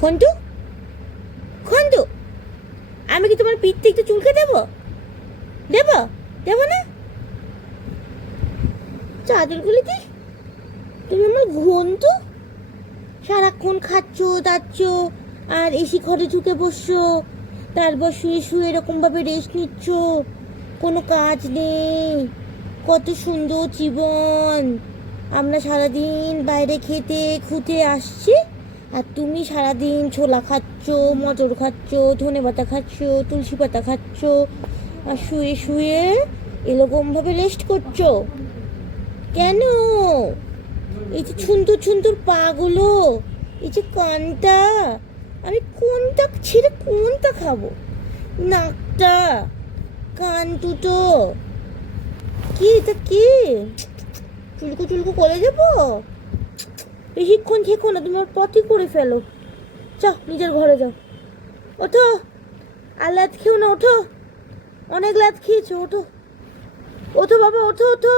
খন্টু, খন্টু, আমি কি তোমার পিঠে একটু চুলকে দেবো? দেবো? দেবো না? চাদর খুলে দি। তুমি আমার ঘন্টু, সারাক্ষণ খাচ্ছ দাচ্ছ আর এসি ঘরে ঢুকে বসছো, তারপর শুয়ে শুয়ে এরকমভাবে রেস্ট নিচ্ছ, কোনো কাজ নেই। কত সুন্দর জীবন। আমরা সারাদিন বাইরে খেতে খুঁতে আসছি, আর তুমি সারাদিন ছোলা খাচ্ছ, মটর খাচ্ছ, ধনেপাতা খাচ্ছ, তুলসী পাতা খাচ্ছ, আর শুয়ে শুয়ে এরকমভাবে রেস্ট করছো কেন? এই যে ছুন্দর ছুন্দর পাগুলো, এই যে কানটা, আমি কোনটা ছেড়ে কোনটা খাবো? নাকটা, কান দুটো, কি এটা কি? চুলকো চুলকো করে দেবো? বেশিক্ষণ থেকো না, তোমার পটি করে ফেলো। যাও নিজের ঘরে যাও। ওঠো, আর লাত খেও না, ওঠো। অনেক লাত খেয়েছো, ওঠো। ওঠো বাবা, ওঠো ওঠো।